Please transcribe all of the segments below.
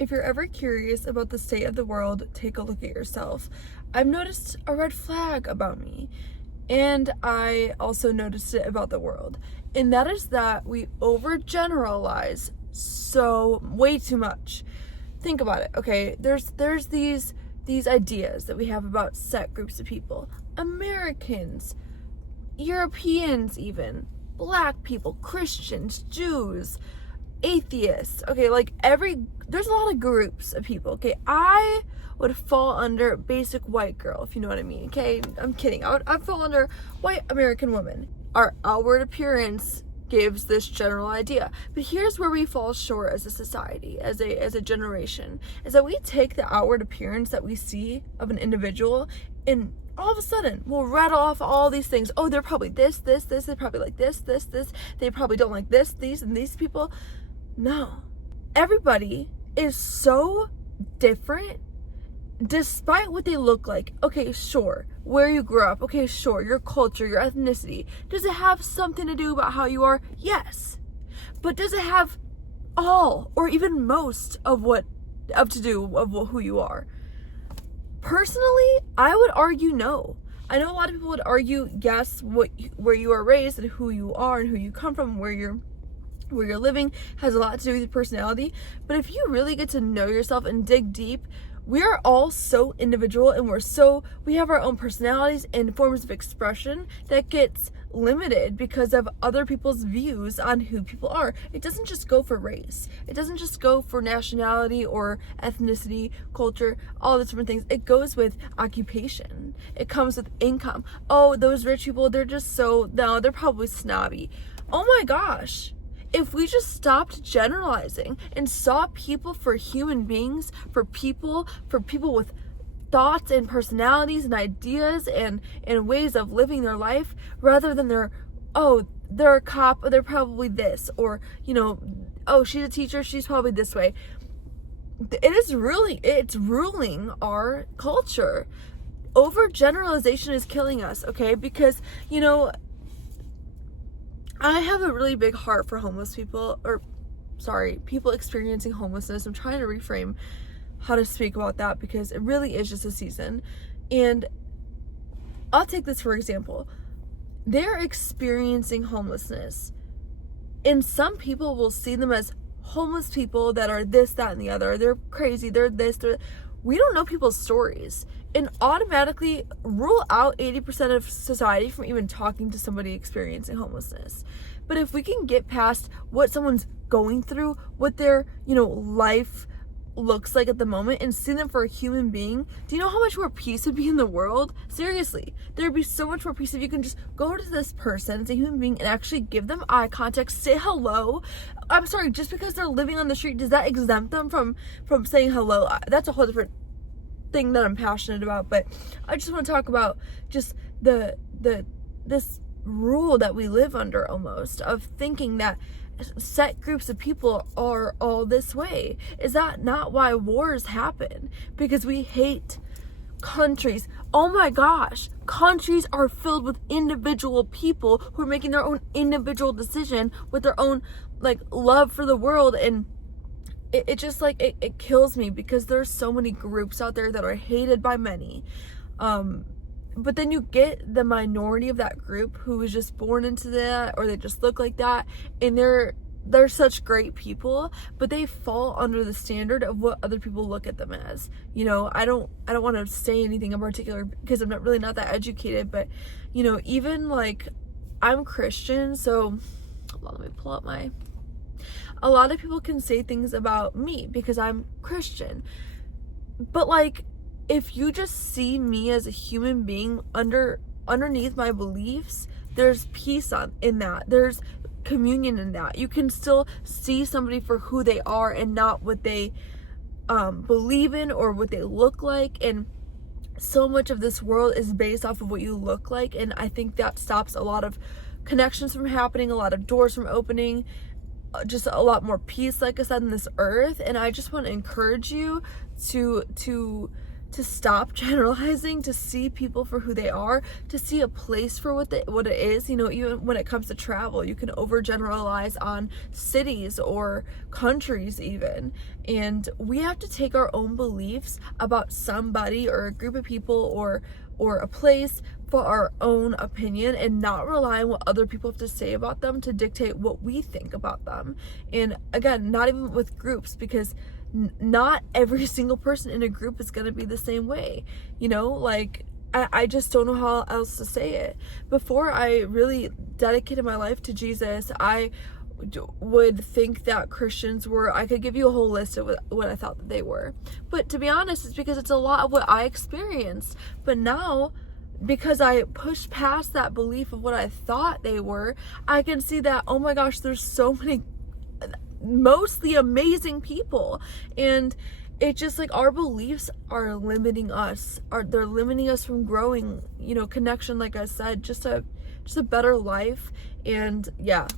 If you're ever curious about the state of the world, take a look at yourself. I've noticed a red flag about me, and I also noticed it about the world. And that is that we overgeneralize so way too much. Think about it, okay? There's these ideas that we have about set groups of people. Americans, Europeans even, Black people, Christians, Jews, atheists, okay, like there's a lot of groups of people, okay? I would fall under basic white girl, if you know what I mean, okay? I'm kidding. I'd fall under white American woman. Our outward appearance gives this general idea, but here's where we fall short as a society, as a generation, is that we take the outward appearance that we see of an individual, and all of a sudden we'll rattle off all these things. Oh, they're probably this, they probably like this, they probably don't like this, these, and these people. No, everybody is so different despite what they look like. Okay, sure, where you grew up, okay, sure, your culture, your ethnicity, does it have something to do about how you are? Yes. But does it have all or even most of who you are? Personally, I would argue no. I know a lot of people would argue yes, where you are raised and who you are and who you come from, where you're living has a lot to do with your personality. But if you really get to know yourself and dig deep, we are all so individual, and we have our own personalities and forms of expression that gets limited because of other people's views on who people are. It doesn't just go for race. It doesn't just go for nationality or ethnicity, culture, all the different things. It goes with occupation. It comes with income. Oh, those rich people, they're probably snobby. Oh my gosh. If we just stopped generalizing and saw people for human beings, for people with thoughts and personalities and ideas and ways of living their life, rather than they're a cop, they're probably this, or, oh, she's a teacher, she's probably this way. It's ruling our culture. Overgeneralization is killing us, okay? Because, I have a really big heart for homeless people, people experiencing homelessness. I'm trying to reframe how to speak about that because it really is just a season. And I'll take this for example. They're experiencing homelessness, and some people will see them as homeless people that are this, that, and the other. They're crazy, they're this, we don't know people's stories, and automatically rule out 80% of society from even talking to somebody experiencing homelessness. But if we can get past what someone's going through, what their, life looks like at the moment, and see them for a human being, do you know how much more peace would be in the world? Seriously, there'd be so much more peace if you can just go to this person as a human being and actually give them eye contact, say hello. I'm sorry, just because they're living on the street, does that exempt them from saying hello? That's a whole different thing that I'm passionate about, but I just want to talk about just this rule that we live under, almost, of thinking that set groups of people are all this way. Is that not why wars happen? Because we hate countries. Oh my gosh, countries are filled with individual people who are making their own individual decision with their own love for the world, and it just it kills me because there's so many groups out there that are hated by many, but then you get the minority of that group who is just born into that, or they just look like that, and they're such great people, but they fall under the standard of what other people look at them as. I don't want to say anything in particular because I'm not that educated, but even I'm Christian, so hold on, let me pull up a lot of people can say things about me because I'm Christian, but if you just see me as a human being underneath my beliefs, there's peace in that. There's communion in that. You can still see somebody for who they are and not what they believe in or what they look like. And so much of this world is based off of what you look like, and I think that stops a lot of connections from happening, a lot of doors from opening, just a lot more peace, like I said, in this earth. And I just want to encourage you to to stop generalizing, to see people for who they are, to see a place for what it is. You know, even when it comes to travel, you can overgeneralize on cities or countries even. And we have to take our own beliefs about somebody or a group of people or a place for our own opinion, and not rely on what other people have to say about them to dictate what we think about them. And again, not even with groups, because not every single person in a group is going to be the same way. You know, like, I just don't know how else to say it. Before I really dedicated my life to Jesus, I would think that Christians were, I could give you a whole list of what I thought that they were. But to be honest, it's because it's a lot of what I experienced. But now, because I pushed past that belief of what I thought they were, I can see that, oh my gosh, there's so many mostly amazing people. And it's just like our beliefs are limiting us, they're limiting us from growing, you know, connection, like I said, just a better life. And yeah,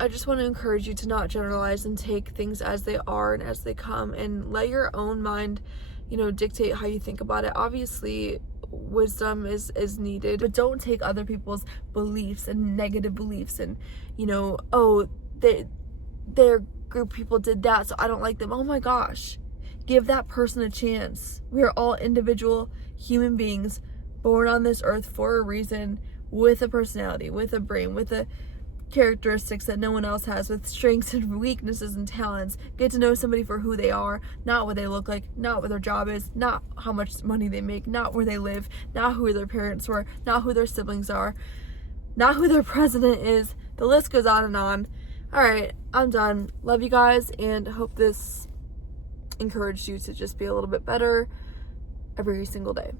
I just want to encourage you to not generalize and take things as they are and as they come, and let your own mind, you know, dictate how you think about it. Obviously, wisdom is needed, but don't take other people's beliefs and negative beliefs and, you know, oh, their group of people did that, so I don't like them. Oh my gosh, give that person a chance. We are all individual human beings born on this earth for a reason, with a personality, with a brain, with the characteristics that no one else has, with strengths and weaknesses and talents. Get to know somebody for who they are, not what they look like, not what their job is, not how much money they make, not where they live, not who their parents were, not who their siblings are, not who their president is. The list goes on and on. All right, I'm done. Love you guys, and hope this encouraged you to just be a little bit better every single day.